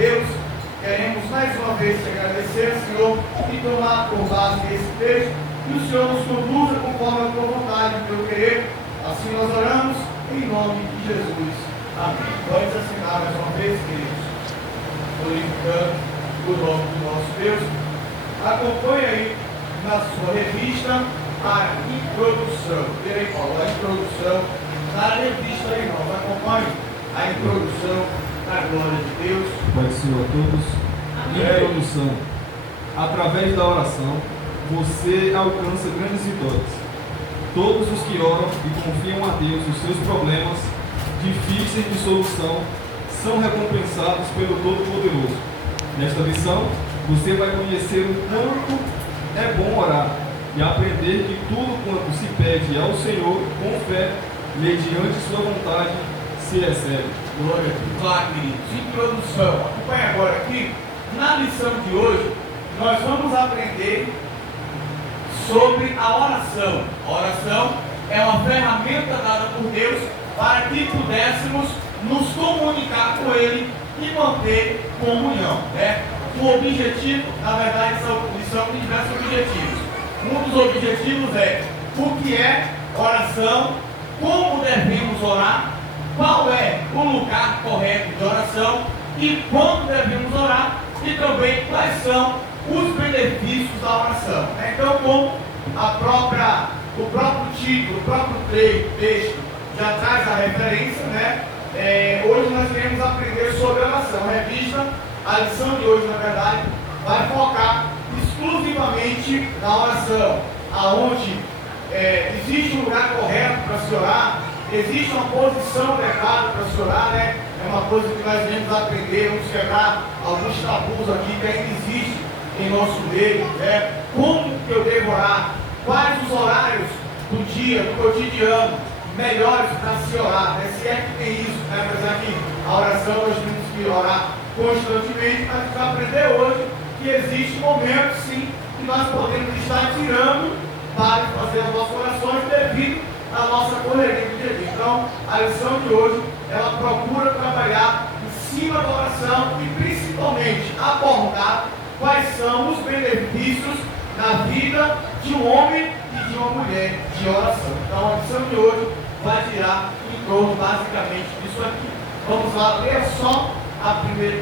Deus, queremos mais uma vez te agradecer, Senhor, e tomar por base esse texto, que o Senhor nos conduza conforme a tua vontade, o teu querer. Assim nós oramos, em nome de Jesus. Amém. Vamos assinar mais uma vez, queridos, glorificando o nome do nosso Deus. Acompanhe aí na sua revista a introdução. Vê aí, Paulo, a introdução na revista, irmãos. Acompanhe a introdução na glória de Deus. Pai do Senhor a todos. Introdução. Através da oração, você alcança grandes vitórias. Todos os que oram e confiam a Deus os seus problemas difíceis de solução são recompensados pelo Todo-Poderoso. Nesta lição, você vai conhecer o quanto é bom orar e aprender que tudo quanto se pede ao Senhor com fé, mediante sua vontade, se recebe. Glória a Deus. Lá, queridos, introdução. Acompanhe agora aqui. Na lição de hoje, nós vamos aprender sobre a oração. A oração é uma ferramenta dada por Deus para que pudéssemos nos comunicar com Ele e manter comunhão, né? O objetivo, na verdade, essa lição tem diversos objetivos. Um dos objetivos é o que é oração, como devemos orar, qual é o lugar correto de oração e quando devemos orar, e também quais são os benefícios da oração. Então, como o próprio título, o próprio texto já traz a referência, né? Hoje nós queremos aprender sobre oração. A lição de hoje, na verdade, vai focar exclusivamente na oração, aonde existe um lugar correto para se orar, existe uma posição adequada para se orar, né? É uma coisa que nós devemos aprender, vamos quebrar alguns tabus aqui que ainda existem em nosso meio, né? Como que eu devo orar? Quais os horários do dia, do cotidiano, melhores para se orar, né? Se é que tem isso, né? Apesar que a oração nós temos que orar constantemente, mas vamos aprender hoje que existem momentos, sim, que nós podemos estar tirando para fazer as nossas orações devido à nossa correria do dia a dia. Então, a lição de hoje, ela procura trabalhar em cima da oração e principalmente abordar quais são os benefícios na vida de um homem e de uma mulher de oração. Então, a lição de hoje vai girar em torno basicamente disso aqui. Vamos lá, ler só a primeiro.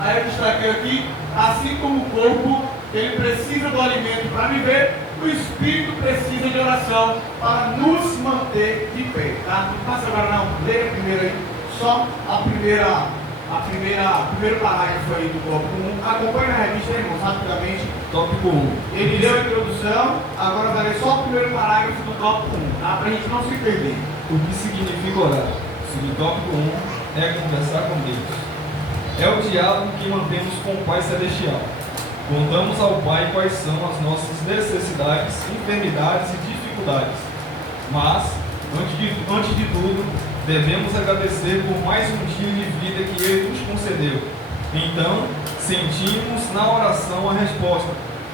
Aí eu destaquei aqui, assim como o corpo ele precisa do alimento para viver, o espírito precisa de oração para nos manter de pé, tá? Não passa agora não, leia primeiro aí, só o primeiro parágrafo aí do tópico 1. Acompanhe na revista, irmãos, rapidamente. Tópico 1. Ele leu a introdução, agora vai ler só o primeiro parágrafo do tópico 1, tá? Para a gente não se perder. O que significa orar? O tópico 1 é conversar com Deus. É o diálogo que mantemos com o Pai Celestial. Contamos ao Pai quais são as nossas necessidades, enfermidades e dificuldades. Mas, antes de tudo, devemos agradecer por mais um dia de vida que Ele nos concedeu. Então, sentimos na oração a resposta,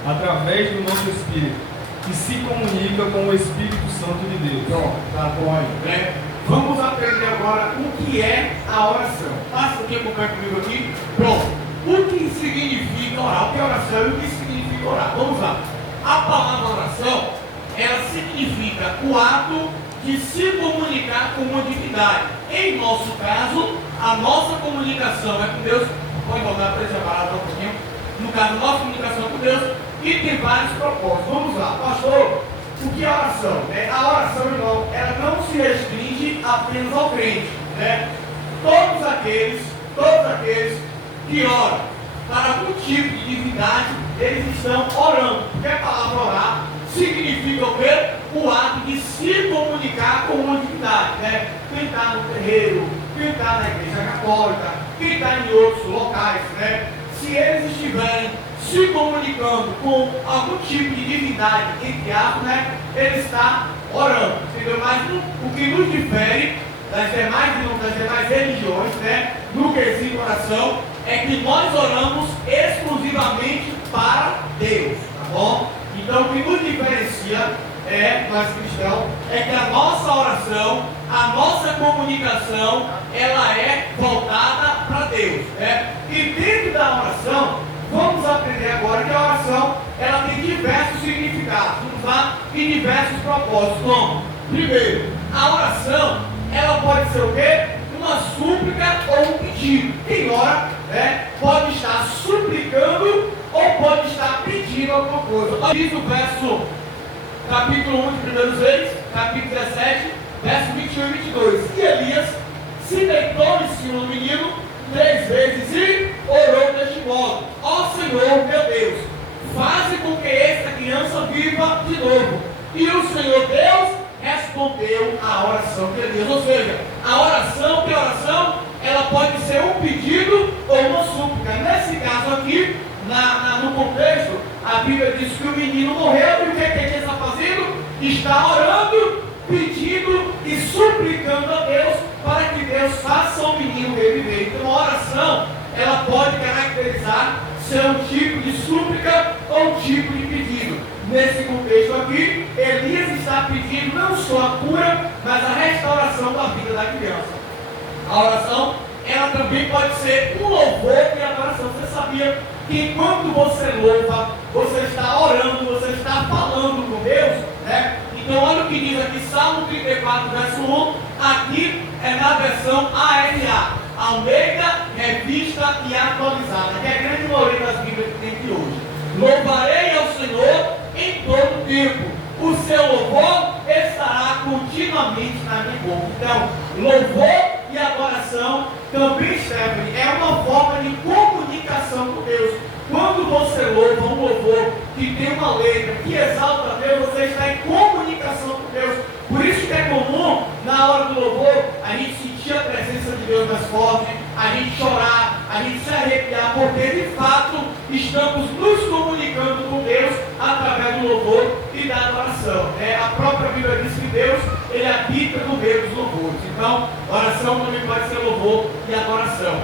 através do nosso Espírito, que se comunica com o Espírito Santo de Deus. Pronto, tá bom aí, né? Vamos aprender agora o que é a oração. Passa aqui, acompanha comigo aqui. Pronto. O que significa orar? O que é oração e o que significa orar? Vamos lá. A palavra oração, ela significa o ato de se comunicar com uma divindade. Em nosso caso, a nossa comunicação é com Deus. Pode voltar para essa palavra um pouquinho. No caso, a nossa comunicação é com Deus e tem vários propósitos. Vamos lá. Pastor, o que é oração? A oração, irmão, ela não se restringe apenas ao crente, né? Todos aqueles que oram para algum tipo de divindade, eles estão orando. Porque a palavra orar significa o quê? O ato de se comunicar com uma divindade, né? Quem está no terreiro, quem está na igreja católica, quem está em outros locais, né? Se eles estiverem se comunicando com algum tipo de divindade, entre aspas, né? Ele está orando, entendeu? Mas o que nos difere das demais religiões, né? No quesito oração, é que nós oramos exclusivamente para Deus, tá bom? Então o que nos diferencia nós cristãos, é que a nossa oração, a nossa comunicação, ela é voltada para Deus, né? em diversos propósitos. Como? Primeiro, a oração, ela pode ser o quê? Uma súplica ou um pedido. Quem ora, pode estar suplicando ou pode estar pedindo alguma coisa. Diz o verso, capítulo 1 de 1 Reis, capítulo 17, verso 21 e 22. E Elias se deitou em cima do menino 3 vezes e orou deste modo: ó Senhor, meu Deus, faze com que esta criança viva de novo. E o Senhor Deus respondeu a oração de Elias. Ou seja, a oração, que oração, ela pode ser um pedido ou uma súplica. Nesse caso aqui, no contexto, a Bíblia diz que o menino morreu, e o que ele está fazendo? Está orando, pedindo e suplicando a Deus para que Deus faça o menino reviver. Então a oração, ela pode caracterizar ser um tipo de súplica ou um tipo de pedido. Nesse contexto aqui, Elias está pedindo não só a cura, mas a restauração da vida da criança. A oração, ela também pode ser um louvor e adoração. Você sabia que enquanto você louva, você está orando, você está falando com Deus, né? Então olha o que diz aqui, Salmo 34, verso 1, aqui é na versão ARA, Almeida, Revista e Atualizada, que é a grande maioria das Bíblias que tem aqui hoje. Louvarei ao Senhor em todo tempo, o seu louvor estará continuamente na minha boca. Então, louvor e adoração também, Stephanie, é uma forma de comunicação com Deus. Quando você louva um louvor que tem uma letra que exalta a Deus, você está em comunicação com Deus. Por isso que é comum, na hora do louvor, a gente sentir a presença de Deus mais forte, a gente chorar, a gente se arrepiar, porque de fato estamos nos comunicando com Deus através do louvor e da adoração. A própria Bíblia diz que Deus, ele habita no meio dos louvores. Então, oração também pode ser louvor e adoração.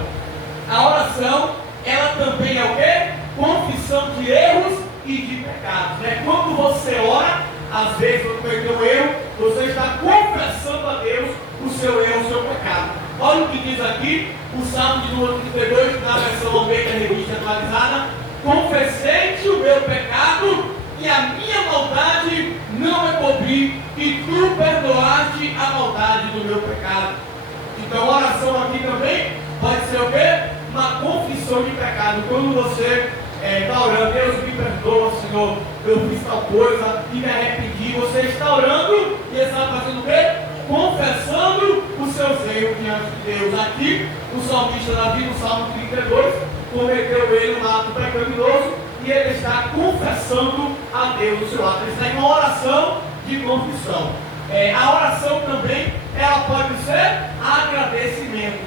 A oração, ela também é o quê? Confissão de erros e de pecados. Quando você ora, às vezes você cometeu um erro, você está confessando a Deus o seu erro, o seu pecado. Olha o que diz aqui, o Salmo de número 32, na versão Almeida, Revista Atualizada: confessei-te o meu pecado e a minha maldade não encobri, e tu perdoaste a maldade do meu pecado. Então a oração aqui também pode ser o quê? Uma confissão de pecado. Quando você está orando, Deus me perdoa, Senhor, eu fiz tal coisa e me arrependi. Você está orando e está fazendo o quê? Confessando os seus erros diante de Deus. Aqui, o salmista Davi, no Salmo 32, cometeu ele um ato pecaminoso e ele está confessando a Deus o seu ato. Ele está em uma oração de confissão. A oração também, ela pode ser agradecimento,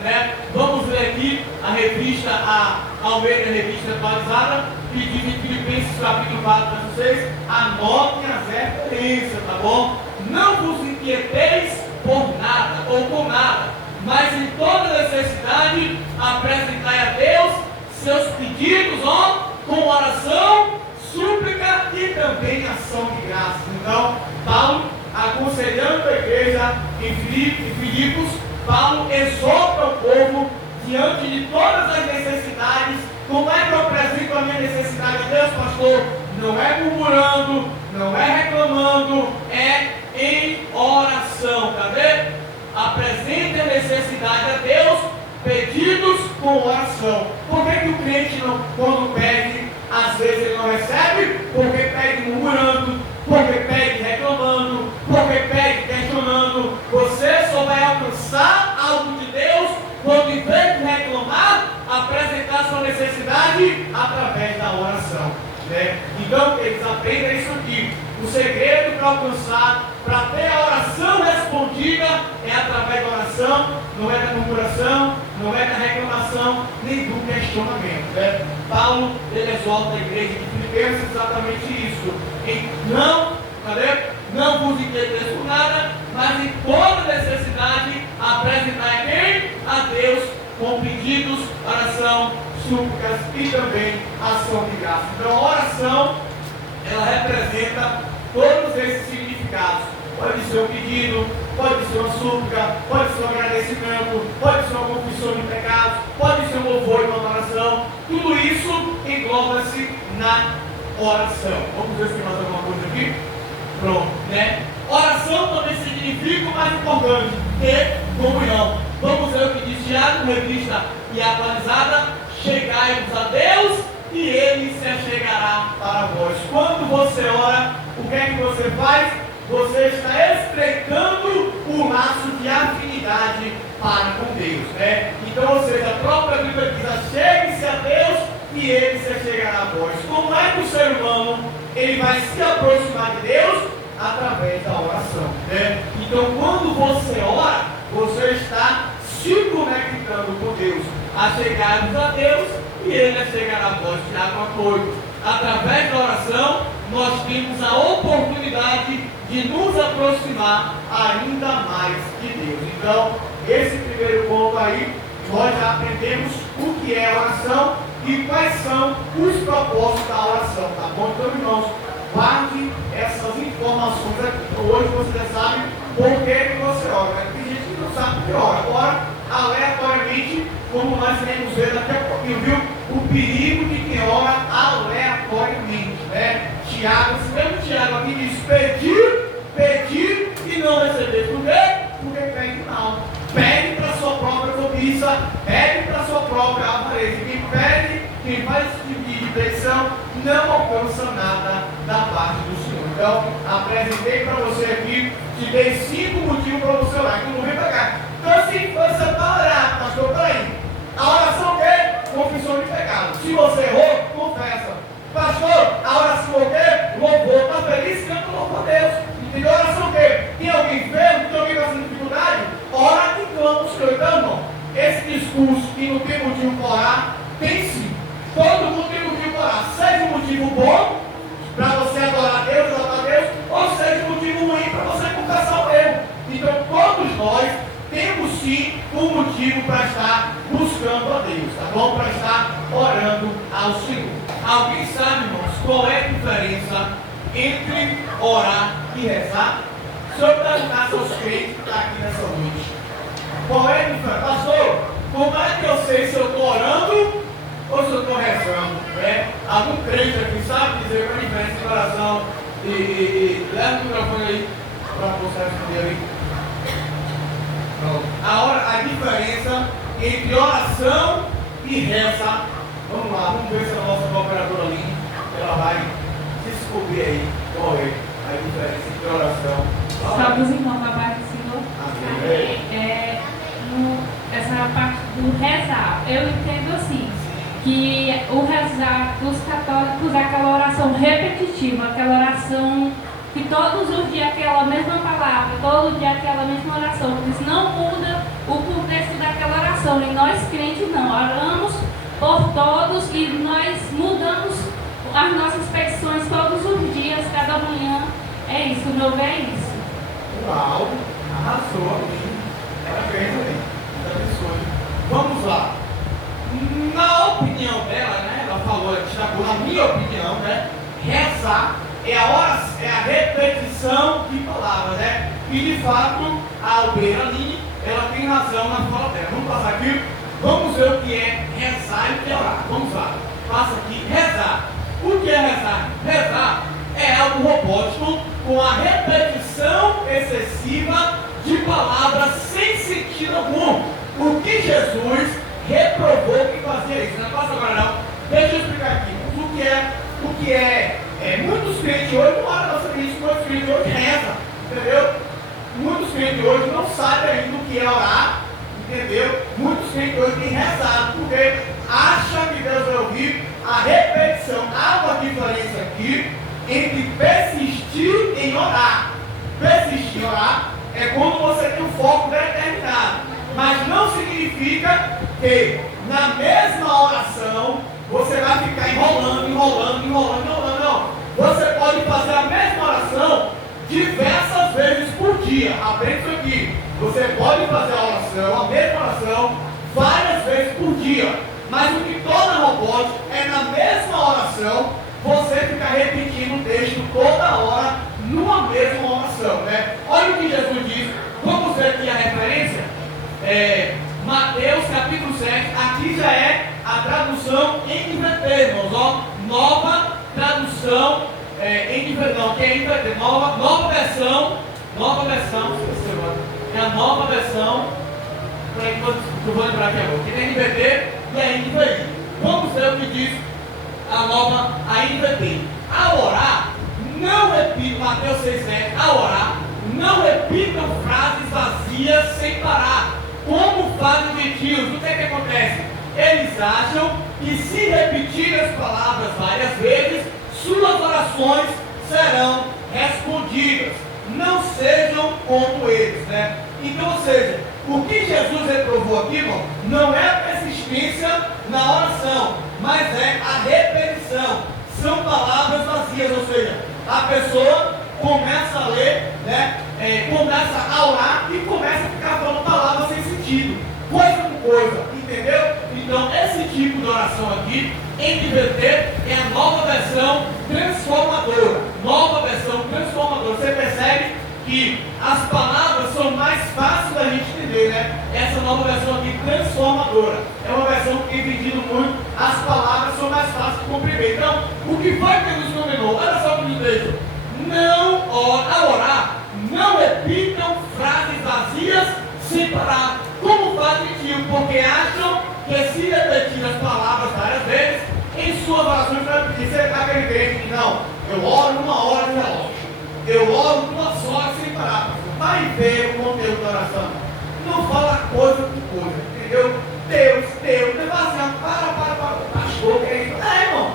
Vamos ler aqui a revista, a Almeida, Revista Atualizada, que diz em Filipenses capítulo 4, verso 6, anotem as referências, tá bom? Não vos inquieteis por nada ou com nada, mas em toda necessidade apresentai a Deus seus pedidos, com oração, súplica e também ação de graça. Então, Paulo, aconselhando a igreja em Filipos, Paulo exorta o povo diante de todas as necessidades. Como é que eu apresento a minha necessidade a Deus, pastor? Não é murmurando, não é reclamando, é em oração. Cadê? Apresente a necessidade a Deus, pedidos com oração. Por que o crente, quando pede, às vezes ele não recebe? Porque pede murmurando, porque pede reclamando, porque pede questionando. Você só vai alcançar algo de Deus quando, em vez de reclamar, apresentar sua necessidade através da oração. Então, eles aprendem isso aqui. O segredo para alcançar, para ter a oração respondida, é através da oração, não é da murmuração, não é da reclamação, nem do questionamento. Paulo, ele exorta a igreja de Filipenses exatamente isso. Não vos inquieteis por nada, mas em toda necessidade apresentai quem? A Deus, com pedidos, oração, súplicas e também ação de graça. Então a oração, ela representa todos esses significados. Pode ser um pedido, pode ser uma súplica, pode ser um agradecimento, pode ser uma confissão de pecados, pode ser um louvor e uma oração. Tudo isso engloba-se na oração. Vamos ver se tem mais alguma coisa aqui. Pronto, né? Oração também significa o mais importante, ter comunhão. Vamos ver o que diz Tiago, revista e atualizada: chegai-vos a Deus e Ele se achegará para vós. Quando você ora, o que é que você faz? Você está estreitando o laço de afinidade para com Deus, né? Então, ou seja, a própria Bíblia diz: achegue-se a Deus e Ele se achegará a vós. Como é que o ser humano ele vai se aproximar de Deus? Através da oração, né? Então, quando você ora, você está se conectando com Deus. Achegai-vos a Deus e Ele achegará a vós. Tiago 4:8. Através da oração, nós temos a oportunidade de nos aproximar ainda mais de Deus. Então, esse primeiro ponto aí, nós já aprendemos o que é oração e quais são os propósitos da oração, tá bom? Então, irmãos, guarde essas informações aqui. Então, hoje você já sabe por que você ora, né? Tem gente que não sabe o que ora. Ora aleatoriamente, como nós iremos ver daqui a pouquinho, viu? O perigo de quem ora aleatoriamente, né? Tiago, esse mesmo Tiago aqui diz: pedir e não receber. Por quê? Porque pede não. Pede para sua própria cobiça, pede para sua própria avareza. Quem pede, quem faz esse tipo de petição, não alcança nada da parte do Senhor. Então, apresentei para você aqui, te dei 5 motivos para você orar, que não vem para cá. Então, assim, você para orar, pastor, peraí. A oração o quê? Confissão de pecado. Se você errou, confessa. Pastor, a oração o quê? Louvor. Está feliz? Canta louvor a Deus. Entendeu? A oração o quê? Tem alguém enfermo? Tem alguém passando dificuldade? Ora e clama o Senhor. Então, irmão, esse discurso que não tem motivo para orar, tem sim. Todo mundo tem motivo para orar. Seja um motivo bom para você adorar a Deus, exaltar a Deus, ou seja um motivo ruim para você confessar o erro. Então, todos nós temos sim um motivo para estar buscando a Deus, tá bom? Para estar orando ao Senhor. Alguém sabe, irmãos, qual é a diferença entre orar e rezar? Se eu perguntasse aos crentes que estão aqui nessa noite, qual é a diferença? Pastor, como é que eu sei se eu estou orando ou se eu estou rezando? Né? Algum crente aqui sabe dizer qual é a diferença entre oração e leva o microfone aí para você responder aí. A diferença entre oração e reza. Vamos lá, vamos ver se a nossa cooperadora ali ela vai descobrir aí qual é a diferença entre oração. Salve, irmãos, da parte do Senhor. Amém. Essa parte do rezar, eu entendo assim, que o rezar dos católicos é aquela oração repetitiva, aquela oração que todos os dias aquela mesma palavra, todo dia aquela mesma oração, porque isso não muda o contexto daquela oração. E nós crentes não, oramos por todos e nós mudamos as nossas petições todos os dias, cada manhã. É isso, meu bem, é isso. Uau, arrasou ali. Parabéns, ali. Vamos lá. Na opinião dela, né? Ela falou, na minha opinião, né? Rezar é a repetição de palavras, né? E de fato, a Albeira Aline, ela tem razão na fala dela. Vamos passar aqui, vamos ver o que é rezar e o que é orar. Vamos lá, passa aqui, rezar. O que é rezar? Rezar é algo robótico com a repetição excessiva de palavras sem sentido algum. O que Jesus reprovou quem fazia isso? Não passa agora não. Deixa eu explicar aqui. O que é muitos crentes hoje não oram sobre isso, muitos crentes hoje rezam, entendeu? Muitos crentes hoje não sabem ainda o que é orar, entendeu? Muitos crentes hoje têm rezado, porque acham que Deus vai ouvir a repetição. Há uma diferença aqui entre persistir em orar. Persistir em orar é quando você tem um foco determinado, mas não significa que na mesma oração você vai ficar enrolando. Não. Você pode fazer a mesma oração diversas vezes por dia. Aprende isso aqui. Você pode fazer a mesma oração, várias vezes por dia. Mas o que torna robótico é na mesma oração você ficar repetindo o texto toda hora numa mesma oração, né? Olha o que Jesus diz. Vamos ver aqui a referência. Mateus capítulo 7. Aqui já é a tradução NVT, irmãos. Ó, nova tradução NVT, não, que ainda vai ter nova versão, é a nova versão, que eu vou lembrar aqui agora, que tem NVT e a NVI. Vamos ver o que diz a nova, a NVT. Ao orar, não repitam, Mateus 6,7, ao orar, não repitam frases vazias sem parar, como fazem os gentios. O que é que acontece? Eles acham que se repetir as palavras várias vezes, suas orações serão respondidas. Não sejam como eles, né? Então, ou seja, o que Jesus reprovou aqui, irmão, não é a persistência na oração, mas é a repetição. São palavras vazias, ou seja, a pessoa começa a ler, né? Começa a orar e começa a ficar falando palavras sem sentido, coisa com coisa, entendeu? Então, esse tipo de oração aqui, NVT, é a nova versão transformadora. Nova versão transformadora. Você percebe que as palavras são mais fáceis da gente entender, né? Essa nova versão aqui, transformadora, é uma versão que tem vendido muito, as palavras são mais fáceis de compreender. Então, o que foi que Jesus combinou? Olha só o que diz isso. Ao orar, não repitam frases vazias sem parar, como fazem tio, porque acham que se repetir as palavras várias vezes, em suas orações vai pedir. Você está acreditando que não? Eu oro 1 hora de relógio, eu oro 2 horas sem parar. Vai ver o conteúdo da oração. Não fala coisa com coisa, entendeu? Deus, demasiado. Para, pastor, que é isso? Irmão,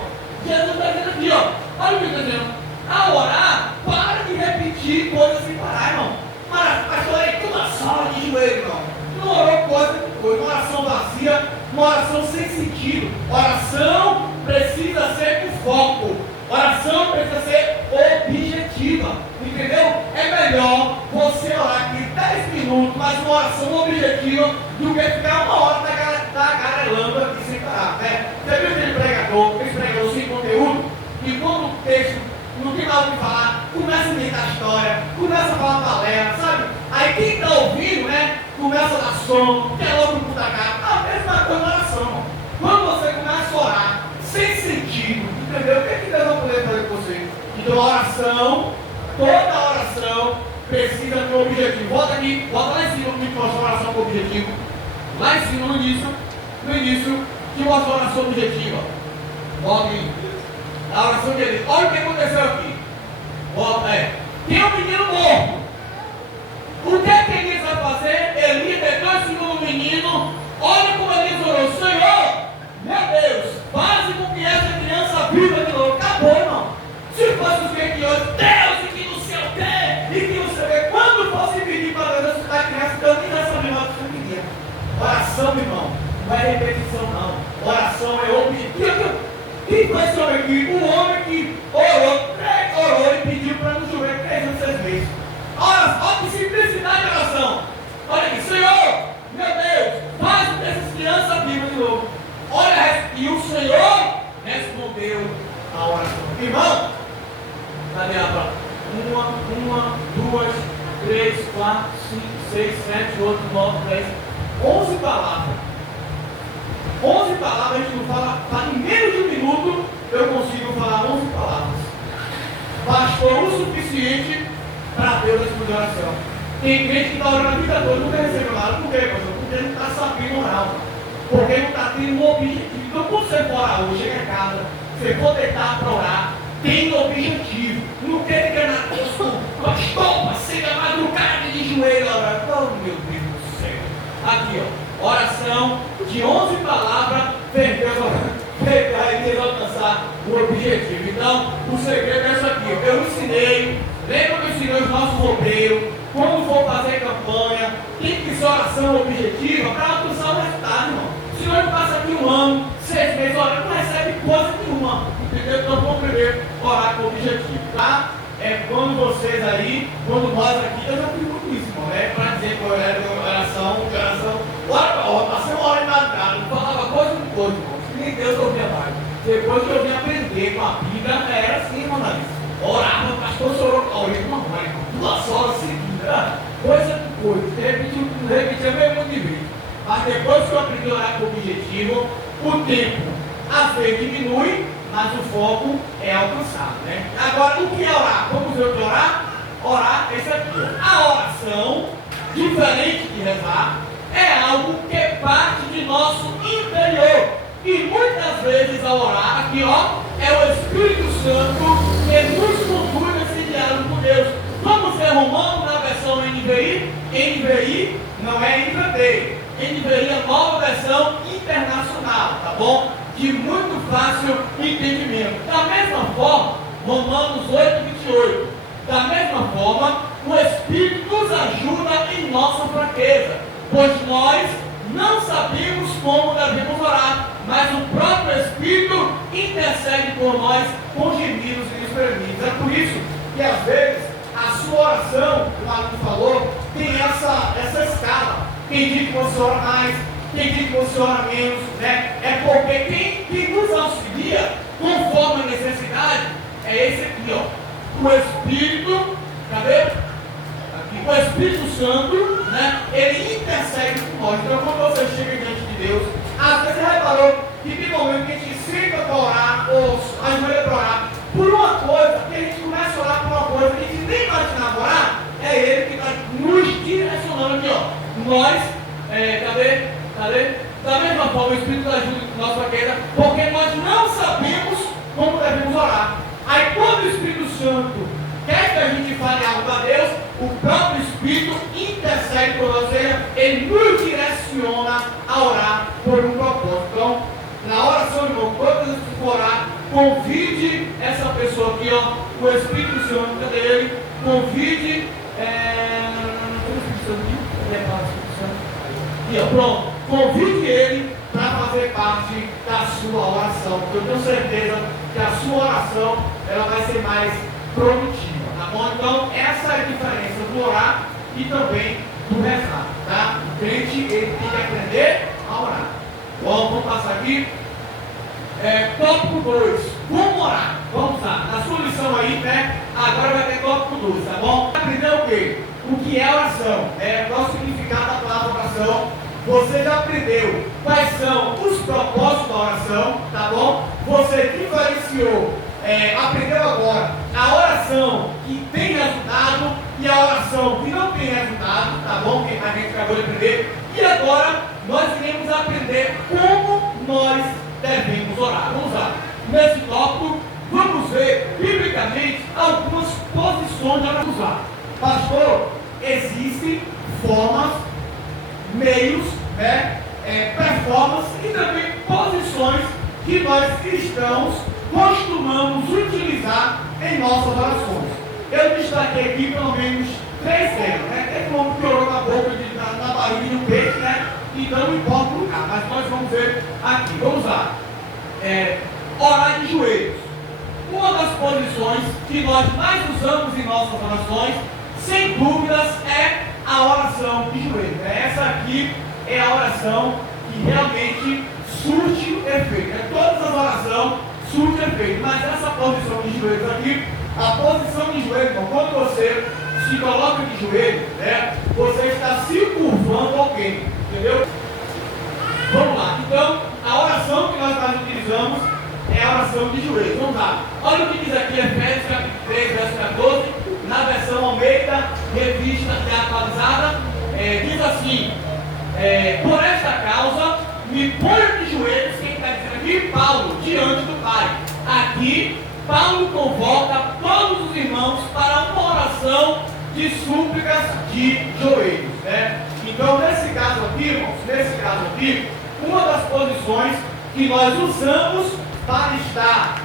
Jesus está dizendo aqui, ó. Olha o que está dizendo. Ao orar, para de repetir coisas sem parar, irmão. Mas, pastor, aí toda sala de joelho, irmão. Não orou coisa com coisa, uma oração vazia, uma oração sem sentido. Oração precisa ser com foco. Oração precisa ser objetiva. Entendeu? É melhor você orar aqui 10 minutos, mas uma oração objetiva, do que ficar 1 hora tagarelando aqui sem parar, né? Você viu aquele pregador sem conteúdo, e quando o texto não tem nada o que falar, começa a inventar a história, começa a falar palestra, sabe? Aí quem está ouvindo, né, começa a dar sono, quer logo puta cara. A mesma coisa na oração. Quando você começa a orar sem sentido, entendeu? O que é que Deus vai poder fazer com você? Então a oração, toda oração precisa ter um objetivo. Volta aqui, volta lá em cima que mostra a oração com objetivo. Lá em cima, no início, que mostra a oração objetiva. Volta aqui. A oração de Elias. Olha o que aconteceu aqui. Volta, tem um menino morto. O que é que Elias vai fazer? Elias pegou esse segundo menino. Olha como Elias orou. Senhor, meu Deus, faz com que essa criança viva de novo. Acabou, irmão. Se fosse os que hoje, Deus, e que não sei o quê, e que não sei o quê. Quando fosse pedir para Deus ressuscitar a criança, Deus nem vai saber mais o que você queria. Oração, irmão, não é repetição, não. Oração é objetivo. Quem foi esse homem aqui? Um homem que orou e pediu para não chover 3 ou 6 vezes. Olha que simplicidade de oração. Olha aqui, Senhor, meu Deus, faz com que essas crianças vivam de novo. Olha, e o Senhor respondeu a oração. Irmão, cadê a palavra? 1, 2, 3, 4, 5, 6, 7, 8, 9, 10, 11 palavras. 11 palavras, a gente não fala em menos de 1 minuto, eu consigo falar 11 palavras. Bastou o suficiente para Deus responder a oração. Tem gente que está orando a vida toda, nunca recebeu nada. Por quê, pastor? Porque não está sabendo orar. Porque não está tendo um objetivo. Então, quando você for orar hoje, chega em casa, você for deitar para orar, tem um objetivo. Não quer enganar Deus com pastor, passei a madrugada de joelho orando. Oh, meu Deus do céu. Aqui, ó. Oração de 11 palavras, pegar e alcançar o objetivo. Então, o segredo é isso aqui. Eu ensinei, lembra que eu ensinei os nossos roupeiros, como for fazer campanha, tem que ser oração objetiva para alcançar o resultado, irmão. Se não, passa aqui 1 ano, 6 meses orando, não recebe coisa nenhuma. Entendeu? Então, vamos primeiro orar com objetivo, tá? Quando vocês aí, quando nós aqui, eu já fiz muito isso, irmão, né? Para dizer que eu era de oração, passei 1 hora em madrugada, não falava coisa com coisa, irmão. Nem Deus ouvia mais. Depois que eu vim aprender com a Bíblia, era assim, irmão, orava, o pastor chorou, irmão, 2 horas seguidas, coisa com coisa, repetia mesmo de vez. Mas depois que eu aprendi a orar com objetivo, o tempo às vezes diminui, mas o foco é alcançado, né? Agora, o que é orar? Vamos ver o que é orar? Orar é isso aqui. A oração, diferente de rezar, é algo que parte de nosso interior. E muitas vezes ao orar, aqui ó, é o Espírito Santo que nos conduz nesse diálogo com Deus. Vamos ver Romano na versão NVI. NVI não é NVT. NVI é a nova versão internacional, tá bom? De muito fácil entendimento. Da mesma forma, Romanos 8:28. Da mesma forma, o Espírito nos ajuda em nossa fraqueza, pois nós não sabemos como devemos orar, mas o próprio Espírito intercede por nós com gemidos inexprimíveis. É por isso que às vezes a sua oração, como o Marcos falou, tem essa escala. Quem diz que você ora mais, quem diz que você ora menos, né? É porque quem nos auxilia conforme a necessidade é esse aqui, ó. O Espírito, cadê? Aqui, o Espírito Santo, né? Ele intercede por nós. Então, quando você chega diante de Deus, às vezes você reparou que tem momento que a gente senta para orar, ou ajoelha para orar, por uma coisa, que a gente começa a orar por uma coisa que a gente nem imaginava orar, é Ele que está nos direcionando aqui, ó. Nós, cadê? Da mesma forma, o Espírito nos ajuda em nossa fraqueza, porque nós não sabemos como devemos orar. Aí quando o Espírito Santo quer que a gente fale algo para Deus, o próprio Espírito intercede por nós, ou seja, ele nos direciona a orar por um propósito. Então, na oração, irmão, quando você for orar, convide essa pessoa aqui, ó, o Espírito Santo, cadê ele? Convide, o Espírito Santo aqui? Cadê o Espírito Santo? Aqui, ó, pronto. Convide ele para fazer parte da sua oração, porque eu tenho certeza que a sua oração ela vai ser mais produtiva, tá bom? Então, essa é a diferença do orar e também do rezar, tá? O crente, ele tem que aprender a orar. Bom, vamos passar aqui. Tópico 2, como orar? Vamos lá, na sua lição aí, né? Agora vai ter tópico 2, tá bom? Aprender o quê? O que é oração? Qual o significado da palavra oração? Você já aprendeu quais são os propósitos da oração, tá bom? Você diferenciou, aprendeu agora a oração que tem resultado e a oração que não tem resultado, tá bom? Que a gente acabou de aprender. E agora nós iremos aprender como nós devemos orar. Vamos lá. Nesse tópico, vamos ver biblicamente algumas posições de oração. Pastor, existem formas, meios, né, performances e também posições que nós cristãos costumamos utilizar em nossas orações. Eu destaquei aqui pelo menos 3 delas, né? Tem como que orou na boca, na barriga e no peito, né? Então não importa o lugar, mas nós vamos ver aqui. Vamos lá. Orar de joelhos. Uma das posições que nós mais usamos em nossas orações, sem dúvidas, é a oração de joelhos. Essa aqui é a oração que realmente surte efeito. Todas as orações surtem efeito, mas essa posição de joelhos aqui, a posição de joelhos, então, quando você se coloca de joelho, né, você está se curvando alguém, entendeu? Vamos lá, então a oração que nós mais utilizamos é a oração de joelhos. Vamos lá, olha o que diz aqui, Efésios capítulo 3, verso 14, na versão Almeida, revista e atualizada, diz assim: por esta causa me ponho de joelhos, quem está dizendo aqui? Paulo, diante do Pai. Aqui, Paulo convoca todos os irmãos para uma oração de súplicas de joelhos, né? Então, nesse caso aqui, irmãos, uma das posições que nós usamos para estar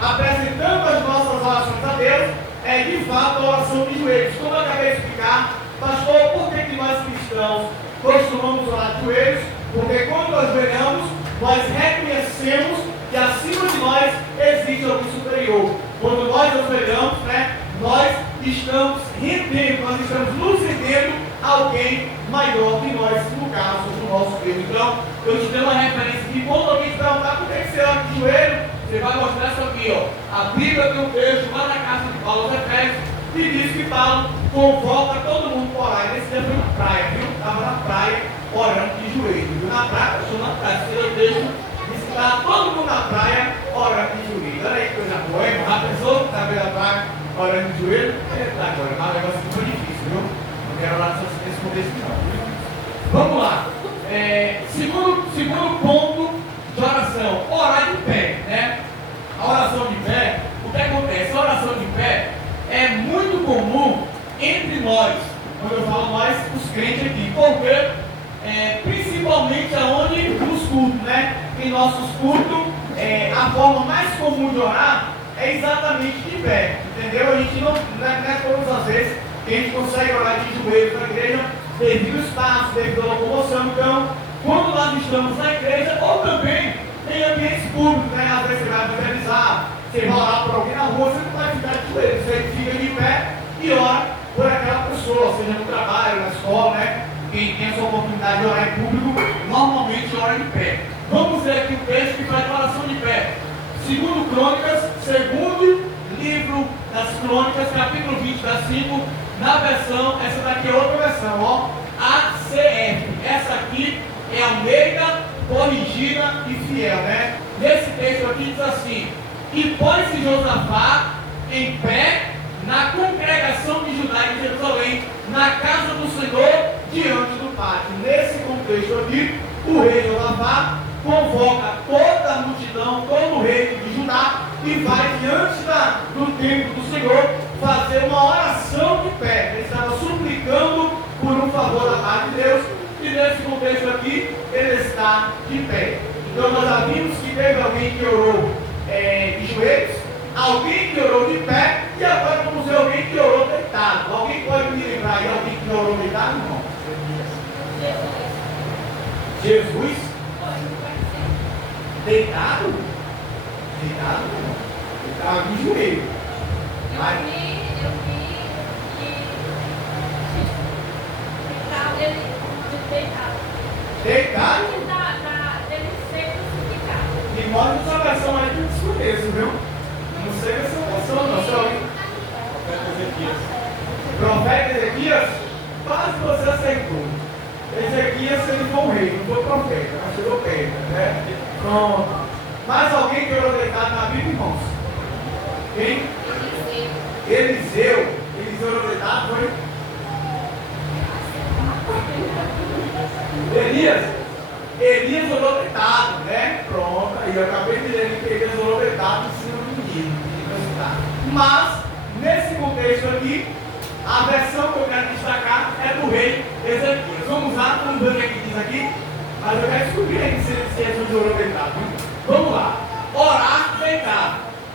apresentando as nossas orações a Deus é de fato a oração de joelhos. Como eu acabei de explicar, pastor, por que nós cristãos costumamos orar de joelhos? Porque quando nós ajoelhamos, nós reconhecemos que acima de nós existe alguém superior. Quando nós ajoelhamos, né, nós estamos rendendo, nós estamos nos rendendo a alguém maior que nós, no caso do nosso Deus. Então, eu te dei uma referência aqui. Quando alguém te perguntar por que você ora de joelho, você vai mostrar isso aqui, ó. A Bíblia tem um texto lá na casa de Paulo, aos Efésios, que diz que Paulo convoca todo mundo para orar. Esse dia foi na praia, viu? Estava na praia orando de joelho. Viu? Na praia, eu estou na praia. Se eu deixo, diz que estava todo mundo na praia orando de joelho. Olha aí que coisa boa, hein? Já pensou? Tá vendo atrás, orando de joelho? Tá, agora, mas o negócio ficou difícil, viu? Não quero orar nesse contexto, não. Vamos lá. Segundo ponto de oração, orar de pé, né? A oração de pé, o que acontece? A oração de pé é muito comum entre nós, quando eu falo nós, os crentes aqui, porque principalmente aonde nos cultos, né? Em nossos cultos, a forma mais comum de orar é exatamente de pé, entendeu? A gente não é todas as vezes que a gente consegue orar de joelho para a igreja, devido ao espaço, devido à locomoção. Então, quando nós estamos na igreja, ou também em ambientes públicos, né? Às vezes você vai evangelizar, você vai orar por alguém na rua, você não vai ficar de joelho, você fica de pé e ora por aquela pessoa, seja no trabalho, na escola, né? Quem tem essa oportunidade de orar em público, normalmente ora de pé. Vamos ver aqui o texto que faz oração de pé. Segundo Crônicas, segundo livro das Crônicas, capítulo 20, versículo, na versão, essa daqui é outra versão, ó, ACF. Essa aqui é Almeida, corrigida e fiel, né? Nesse texto aqui diz assim: e pôs-se Josafá em pé na congregação de Judá e de Jerusalém, na casa do Senhor, diante do pátio. Nesse contexto aqui, o rei Josafá convoca toda a multidão, todo o rei de Judá, e vai diante do templo do Senhor fazer uma oração de pé. Ele estava suplicando por um favor da parte de Deus, e nesse contexto aqui, ele está de pé. Então nós já vimos que teve alguém que orou de joelhos, alguém que orou de pé, e agora vamos ver alguém que orou deitado. Alguém pode me lembrar aí alguém que orou deitado? Não. Jesus? Deitado? Deitado não. Ele estava de joelho. Eu vi que ele deitado. Deitado? Deve ser crucificado. Me mostra essa versão aí que eu desconheço, viu? Não sei essa versão não. Se alguém... Profeta Ezequias? Quase você acertou. Ezequias, ele foi um rei, não foi profeta, mas chegou perto, né? Pronto. Mais alguém que orou deitado na Bíblia, irmãos? Quem? Eliseu. Eliseu orou deitado, foi? Elias orou deitado, né? Pronto. Aí eu acabei de ler que Elias orou deitado em cima do menino. Mas, nesse contexto aqui, a versão que eu quero destacar é do rei Ezequias. Vamos lá, vamos ver o que diz aqui. Mas eu quero descobrir aí se Jesus orou deitado. Vamos lá. Orar deitado.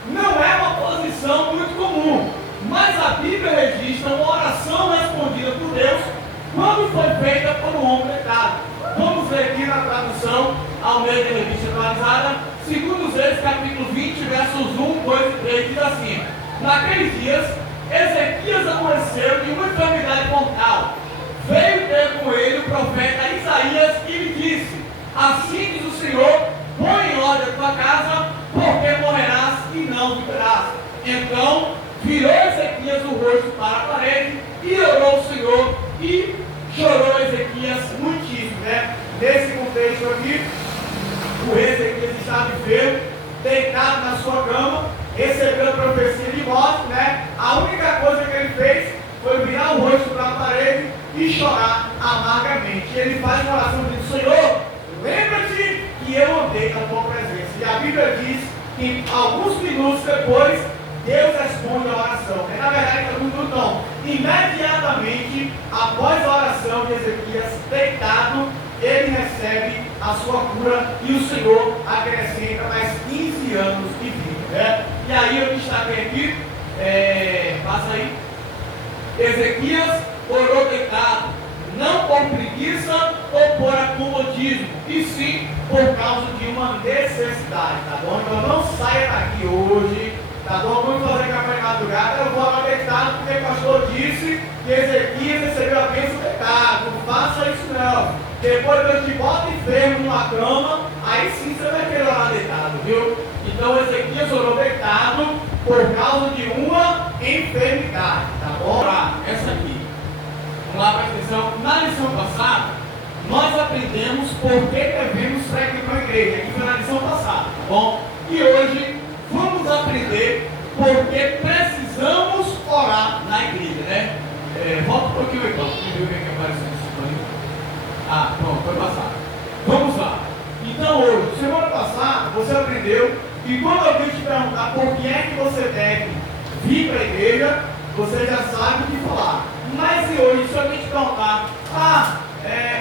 Não é uma posição muito comum, mas a Bíblia registra uma oração respondida por Deus quando foi feita por um homem deitado. Vamos ver aqui na tradução Almeida Revista Atualizada, segundo Reis, capítulo 20, versos 1, 2 e 3, diz assim: naqueles dias, Ezequias adoeceu de uma enfermidade mortal. Veio ter com ele o profeta Isaías e lhe disse: assim diz o Senhor, põe em ordem a tua casa, porque morrerás e não viverás. Então virou Ezequias o rosto para a parede e orou ao Senhor, e chorou Ezequias muitíssimo, né? Nesse contexto aqui, o rei Ezequias estava enfermo, deitado na sua cama, recebeu a profecia de morte, né? A única coisa que ele fez foi virar o rosto para a parede e chorar amargamente. E ele faz uma oração e diz: Senhor, lembra-te que eu andei na tua presença. E a Bíblia diz que alguns minutos depois, Deus responde a oração. Na verdade, não. Imediatamente após a oração de Ezequias deitado, ele recebe a sua cura e o Senhor acrescenta mais 15 anos de vida, né? E aí eu destaquei aqui, passa aí, Ezequias orou deitado, não por preguiça ou por acomodismo, e sim por causa de uma necessidade, tá bom? Então não saia daqui hoje, tá bom? Vamos fazer café de madrugada, eu vou lá deitado porque o pastor disse que Ezequias recebeu a bênção deitado. Não faça isso não. Depois Deus te bota enfermo numa cama, aí sim você vai querer orar deitado, viu? Então Ezequias orou deitado por causa de uma enfermidade, tá bom? Essa aqui. Vamos lá, presta atenção. Na lição passada, nós aprendemos por que devemos frequentar a igreja. Aqui foi na lição passada, tá bom? E hoje você aprendeu que quando alguém te perguntar por que é que você deve vir para a igreja, você já sabe o que falar. Mas se hoje, se alguém te perguntar,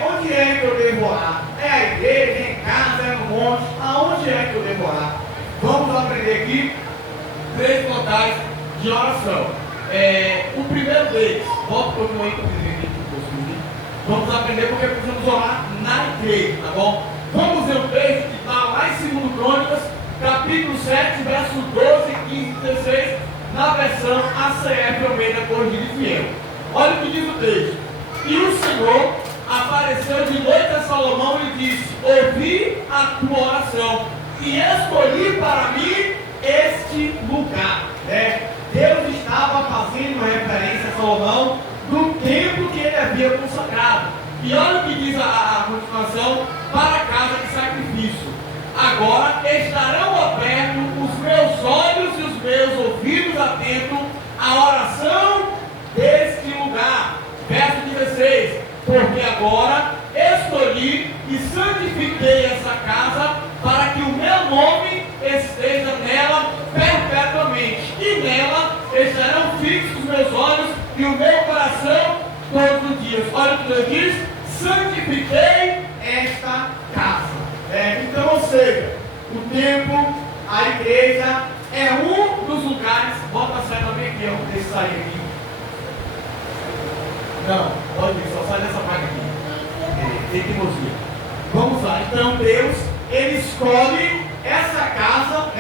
onde é que eu devo orar? É a igreja, é em casa, é no monte? Aonde é que eu devo orar? Vamos aprender aqui 3 locais de oração. O primeiro deles, volta para o meu aí para aqui. Vamos aprender porque precisamos orar na igreja, tá bom? Vamos ver o texto que está lá em 2 Crônicas, capítulo 7, versos 12, 15 e 16, na versão ACF Almeida Corrigida e Fiel. Olha o que diz o texto. E o Senhor apareceu de noite a Salomão e disse: ouvi a tua oração e escolhi para mim este lugar. Deus estava fazendo uma referência a Salomão do templo que ele havia consagrado. E olha o que diz a continuação: para a casa de sacrifício. Agora estarão abertos os meus olhos e os meus ouvidos atentos à oração deste lugar. Verso 16: porque agora escolhi e santifiquei essa casa para que o meu nome esteja nela perpetuamente, e nela estarão fixos os meus olhos e o meu coração todos os dias. Olha o que Deus diz: santifiquei esta casa. Então, ou seja, o templo, a igreja é um dos lugares. Bota a seta bem aqui, ó, deixa eu sair aqui. Não, pode ir, só sai dessa parte aqui. Tem teimosia. Vamos lá. Então Deus, ele escolhe essa casa,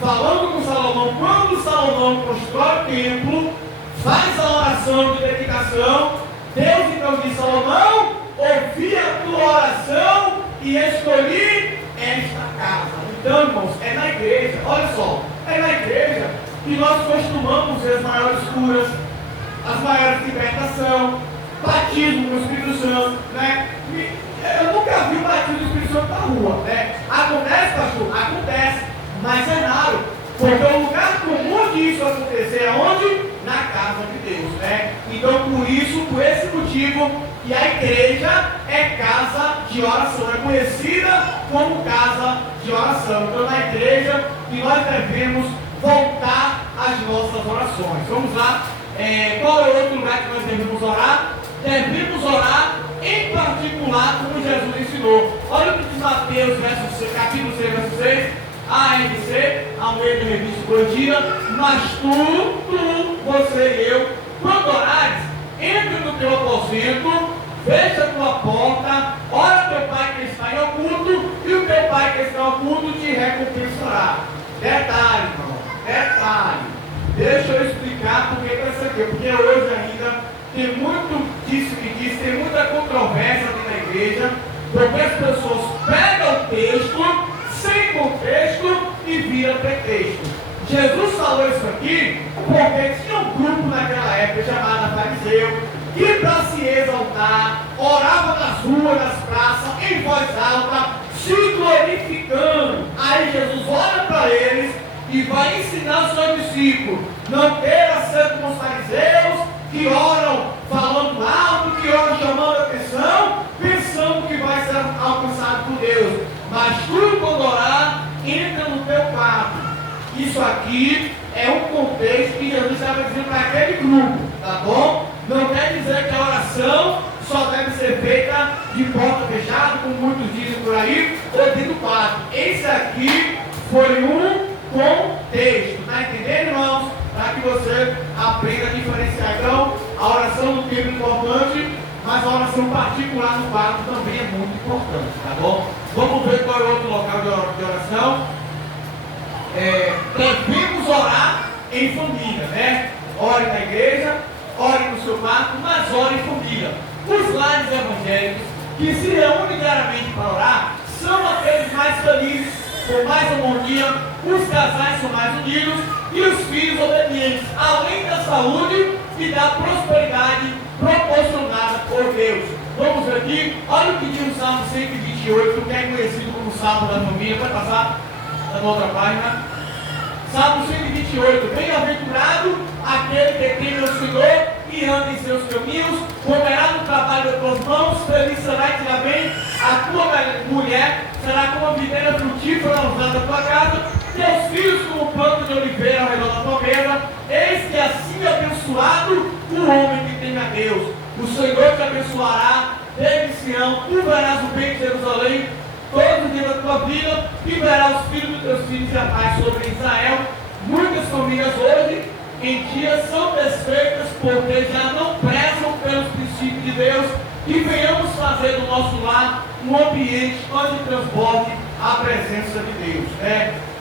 falando com Salomão. Quando Salomão constrói o templo, faz a oração de dedicação, Deus então diz: Salomão, ouvi a tua oração e escolhi esta casa. Então, irmãos, é na igreja, olha só, é na igreja que nós costumamos ver as maiores curas, as maiores libertação, batismo com o Espírito Santo, Eu nunca vi o batismo do Espírito Santo na rua, Acontece, pastor? Acontece, mas é raro, porque o lugar comum de isso acontecer é onde? Na casa de Deus, Então, por esse motivo, que a igreja é casa de oração, é conhecida como casa de oração. Então, na igreja que nós devemos voltar às nossas orações. Vamos lá. Qual é o outro lugar que nós devemos orar? Devemos orar em particular como Jesus ensinou. Olha o que diz Mateus, capítulo 6, verso 6. ARC, Almeida Revista Corrigida: mas você e eu, quando orares, entre no teu aposento, fecha a tua porta, ora teu Pai que está em oculto, e o teu Pai que está em oculto te recompensará. Detalhe, irmão, detalhe. Deixa eu explicar por que isso aqui. Porque hoje ainda tem muito disso que diz, tem muita controvérsia dentro da igreja, porque as pessoas pegam o texto sem contexto e vira pretexto. Jesus falou isso aqui porque tinha um grupo naquela época chamado fariseu, que para se exaltar, orava nas ruas, nas praças, em voz alta, se glorificando. Aí Jesus olha para eles e vai ensinar os seus discípulos: não queira ser como os fariseus, que oram falando alto, que oram chamando a atenção, pensando que vai ser alcançado por Deus. Mas tu, quando orar, entra no teu quarto. Isso aqui é um contexto que Jesus estava dizendo para aquele grupo, tá bom? Não quer dizer que a oração só deve ser feita de porta fechada, como muitos dizem por aí, ou dentro do quarto. Esse aqui foi um contexto, tá entendendo, irmãos? Para que você aprenda a diferenciar. Então, a oração do templo é importante, mas a oração particular no quarto também é muito importante, tá bom? Vamos ver qual é o outro local de oração. Devemos orar em família, Ore na igreja, ore no seu quarto, mas ore em família. Os lares evangélicos que se reúnem diariamente para orar são aqueles mais felizes, com mais harmonia, os casais são mais unidos e os filhos obedientes, além da saúde e da prosperidade proporcionada por Deus. Vamos ver aqui, olha o que diz o Salmo 128, que é conhecido como Salmo da família. Pode passar na outra página. Salmo 128: bem-aventurado aquele que teme ao Senhor e anda em seus caminhos, comerá no trabalho das tuas mãos, feliz será e dirá bem, a tua mulher será como a videira frutífera usada da tua casa, viver ao redor da tua mesa, eis que assim é abençoado o homem que teme a Deus. O Senhor te abençoará desde Sião, tu verás o bem de Jerusalém todos os dias da tua vida, e verás os filhos dos teus filhos e a paz sobre Israel. Muitas famílias hoje em dia são desfeitas porque já não prezam pelos princípios de Deus, e venhamos fazer do nosso lar um ambiente onde transborde a presença de Deus.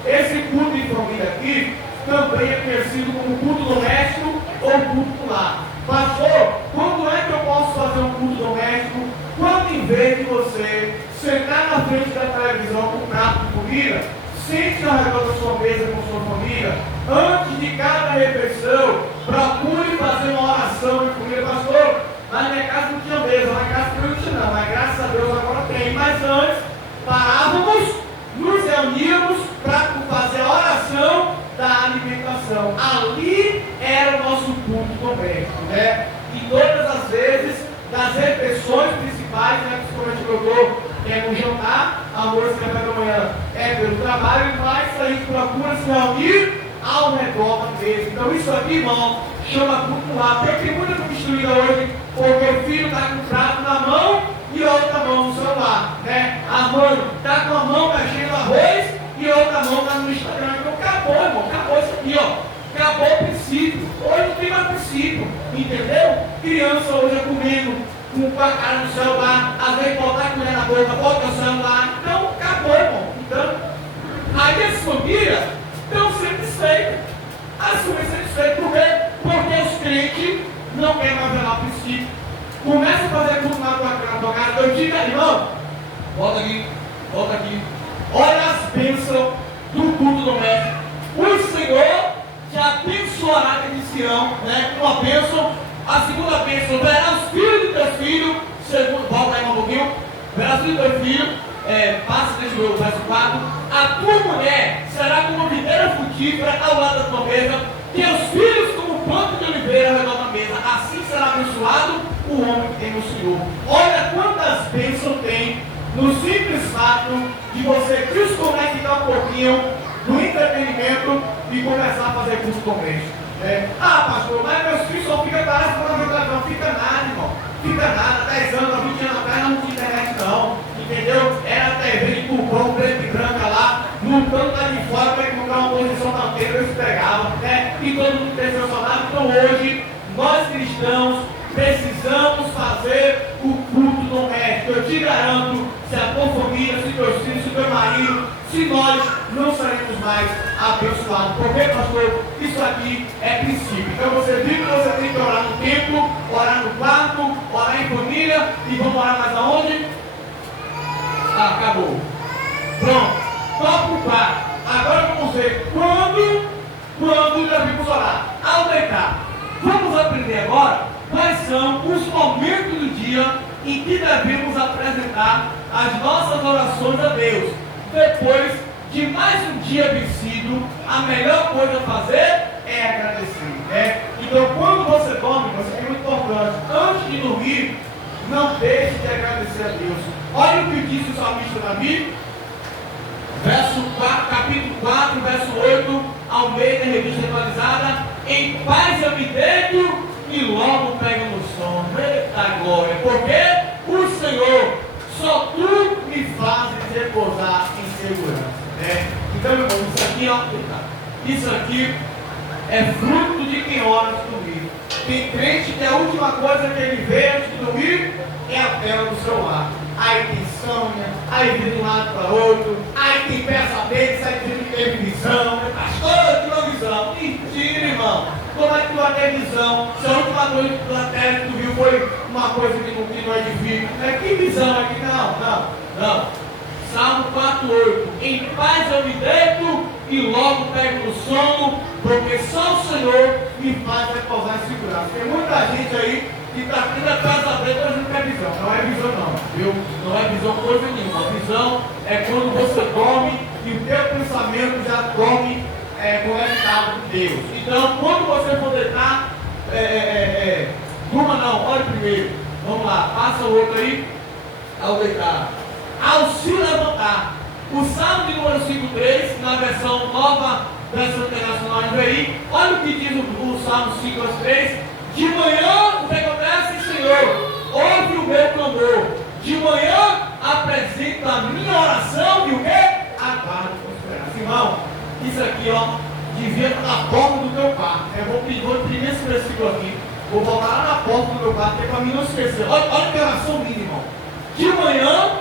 Esse culto de família aqui também é conhecido como culto doméstico ou culto lar. Pastor, quando é que eu posso fazer um culto doméstico? Quando, em vez de você sentar na frente da televisão com um prato de comida, sente ao redor da sua mesa com sua família, antes de cada refeição, procure fazer uma oração de comida. Pastor, na minha casa não tinha mesa, na casa não tinha não, mas graças a Deus agora tem. Mas antes, parávamos, nos reuníamos para fazer a oração da alimentação. Ali era o nosso culto doméstico, E todas as vezes, das refeições principais, principalmente que eu dou, no jantar, almoço e café da manhã pelo trabalho, mas a gente procura se reunir ao redor da mesa. Então isso aqui, irmão, chama culto lar. Porque tem muita destruída hoje, porque o filho está com o prato na mão e outra mão no celular, A mãe está com a mão mexendo arroz e outra mão está no Instagram. Então acabou, irmão, acabou isso aqui, acabou o princípio. Hoje não tem mais princípio, entendeu? Criança hoje é comendo com a cara no celular, às vezes botar a colher na boca, bota o celular. Então acabou, irmão. Então, aí as famílias estão satisfeitas. As famílias satisfeitas por quê? Porque os crentes não querem mais velar o princípio. Começa a fazer culto na tua casa. Eu digo, irmão, volta aqui. Olha as bênçãos do culto doméstico. O Senhor te abençoará de Sião, uma bênção. A segunda bênção, verá os filhos de teus filhos. Volta aí um pouquinho. Verá os filhos de teus filhos. Passa nesse o verso 4. A tua mulher será como uma videira frutífera ao lado da tua mesa. Teus filhos como planta de oliveira ao redor da mesa. Assim será abençoado o homem que tem o Senhor. Olha quantas bênçãos tem no simples fato de você desconectar um pouquinho do entretenimento e começar a fazer curso doméstico. Pastor, mas meus filhos só ficam parados por uma. Não fica nada, irmão. Fica nada. 10 anos, 20 anos atrás não tinha internet não. Entendeu? Era TV de cupom, preto e branca lá, lutando lá de fora para encontrar uma posição na antena, eles pegavam, E todo mundo decepcionado. Então hoje, nós cristãos precisamos fazer o culto doméstico. Eu te garanto, se a tua família, se teus filhos, se teu marido, se nós não seremos mais abençoados. Porque, pastor, isso aqui é princípio. Então você viu que você tem que orar no templo, orar no quarto, orar em família, e vamos orar mais aonde? Acabou. Pronto. Tópico 4. Agora vamos ver quando devemos orar. Ao deitar. Vamos aprender agora quais são os momentos do dia em que devemos apresentar as nossas orações a Deus. Depois de mais um dia vencido, a melhor coisa a fazer é agradecer. Então, quando você dorme, isso é muito importante. Antes de dormir, não deixe de agradecer a Deus. Olha o que disse o salmista Davi, capítulo 4, verso 8, ao meio da revista atualizada. Em paz eu me deito e logo pego no sono. Eita glória! Porque o Senhor, só tu me fazes repousar em segurança. Então, meu irmão, isso aqui é fruto de quem ora antes de dormir. Tem crente que a última coisa que ele vê antes de dormir é a tela do celular. Aí tem insônia, aí vira de um lado para outro, aí tem pesadelo, sai de televisão. Pastor, tirou visão. Mentira, irmão. Como é que tu vai ter visão? Se a última coisa que tu viu foi uma coisa que não edifica. Que visão aqui? Não. Salmo 4:8. Em paz eu me deito e logo pego no sono, porque só o Senhor me faz repousar em segurança. Tem muita gente aí que está aqui na casa dele fazendo que é visão. Não é visão não, viu? Não é visão coisa nenhuma. A visão é quando você dorme e o teu pensamento já dorme conectado com Deus. Então, quando você for deitar, durma não, olha primeiro. Vamos lá, passa o outro aí. Ao deitar, ao se levantar, O Salmo de número 5:3, na versão nova, versão internacional de aí, olha o que diz o Salmo 5:3. De manhã, o que acontece, Senhor? Ouve o meu clamor. De manhã, apresento a minha oração e o que? Aguardo com esperança. Irmão, isso aqui, ó, devia estar na porta do teu quarto. Eu vou imprimir esse versículo aqui. Vou voltar lá na porta do meu quarto, que é para mim não esquecer. Olha que oração minha, irmão. De manhã,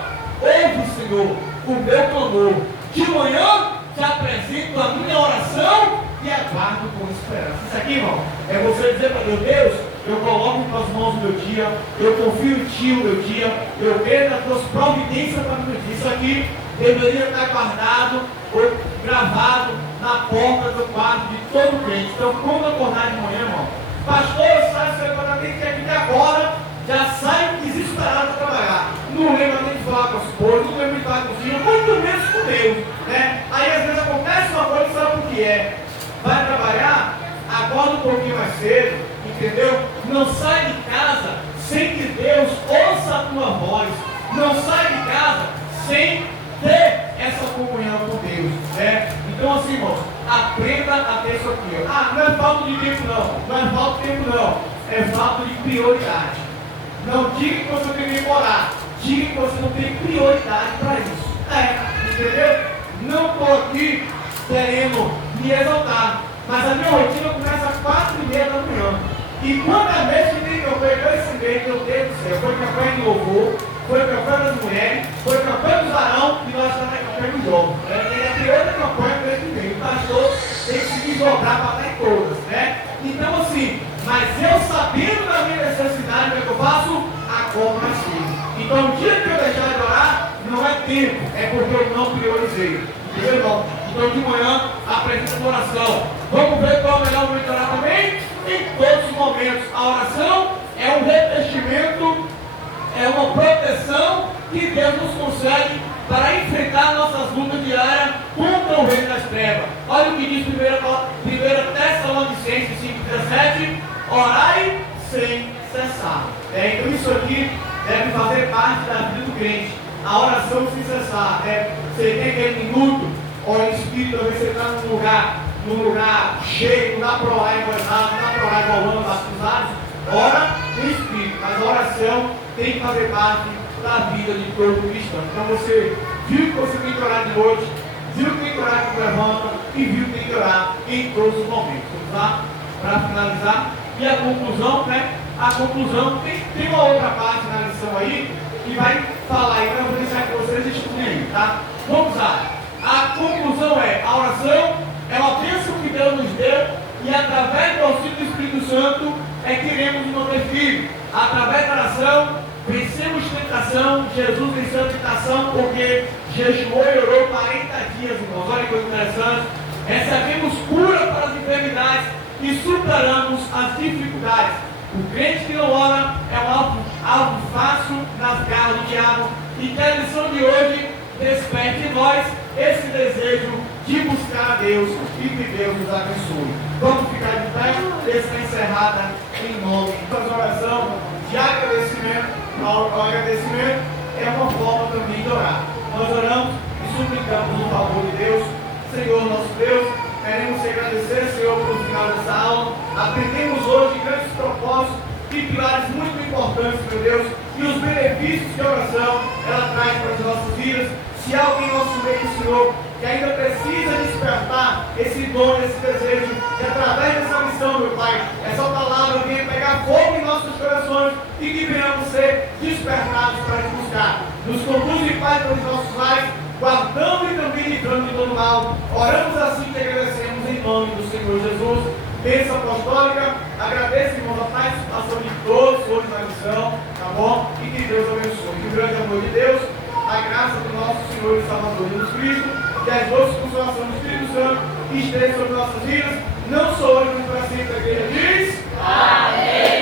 ouve, Senhor, o meu clamor. De manhã, te apresento a minha oração e aguardo com esperança. Isso aqui, irmão, é você dizer para Deus, eu coloco em tuas mãos o meu dia, eu confio em ti o meu dia, eu vejo as tuas providências para o meu dia. Isso aqui deveria estar guardado ou gravado na porta do quarto de todo crente. Então, quando acordar de manhã, irmão, pastor, sai do seu acordamento, que aqui de agora já sai desesperado para trabalhar. Não lembra nem de falar com a esposa, não lembra de falar com o filho, muito menos com Deus, né? Aí às vezes acontece uma coisa, sabe o que é? Vai trabalhar, acorda um pouquinho mais cedo, entendeu? Não sai de casa sem que Deus ouça a tua voz. Não sai de casa sem ter essa comunhão com Deus, né? Então assim, irmãos, aprenda a ter isso aqui. Ah, não é falta de tempo não é falta de tempo não, é falta de prioridade. Não diga que você tem que orar, diga que você não tem prioridade para isso. Entendeu? Não estou aqui querendo me exaltar, mas a minha rotina começa às 4:30 da manhã. E quantas vezes que tem campanha esse mês, meu Deus do céu, foi campanha de louvor, foi campanha das mulheres, foi campanha dos varão, e nós estamos na campanha dos jovens. Tem a primeira campanha do mês que vem. O pastor tem que se desdobrar para estar em todas, né? Então assim, mas eu sabendo da minha necessidade, o que eu faço? Acordo mais cedo. Então o dia que eu deixar de orar, não é tempo, é porque eu não priorizei. Entendeu, irmão? Então de manhã, apresenta a oração. Vamos ver qual é o melhor momento de orar também? Em todos os momentos. A oração é um revestimento, é uma proteção que Deus nos concede para enfrentar nossas lutas diárias contra o reino das trevas. Olha o que diz 1 Tessalonicenses 5:17: orai sem cessar. Então isso aqui deve fazer parte da vida do crente. A oração sem cessar. Você tem aquele minuto, ou em espírito, às vezes você está num lugar cheio, não dá para orar em voz alta, não dá para orar igual das cruzadas. Ora no espírito, mas a oração tem que fazer parte da vida de todo cristão. Então você viu que você tem que orar de noite, viu que tem que orar quando levanta e viu que tem que orar em todos os momentos. Vamos lá, para finalizar. E a conclusão, né? A conclusão, tem uma outra parte na lição aí que vai falar aí, então eu vou deixar que vocês estudem aí, tá? Vamos lá. A conclusão é: a oração é uma bênção que Deus nos deu e através do auxílio do Espírito Santo é que iremos nos manter firmes. Através da oração vencemos tentação. Jesus venceu a tentação porque jejuou e orou 40 dias, irmãos. Olha que coisa interessante. Recebemos cura para as enfermidades e superamos as dificuldades. O crente que não ora é um alvo fácil nas garras do diabo. E que a lição de hoje desperte em nós esse desejo de buscar a Deus e que Deus nos abençoe. Vamos ficar de pé, está encerrada em nome da oração de agradecimento. O agradecimento é uma forma também de orar. Nós oramos e suplicamos o favor de Deus. Senhor nosso Deus, queremos te agradecer, Senhor, pelo final dessa aula. Aprendemos hoje grandes propósitos e pilares muito importantes, meu Deus, e os benefícios que a oração ela traz para as nossas vidas. Se há alguém em nosso meio, Senhor, que ainda precisa despertar esse dom, esse desejo, que através dessa missão, meu Pai, essa palavra venha pegar fogo em nossos corações e que venhamos ser despertados para te buscar. Nos conduz, Pai, pelos nossos lares, guardando e também livrando de todo mal. Oramos assim e te agradecemos em nome do Senhor Jesus. Bênção apostólica, agradeço, irmãos, a participação de todos hoje na missão, tá bom? E que Deus abençoe. Que o grande amor de Deus, a graça do nosso Senhor e Salvador Jesus Cristo, e as doces consolações do Espírito Santo estejam sobre nossas vidas, não só hoje, mas para sempre. A igreja diz: amém.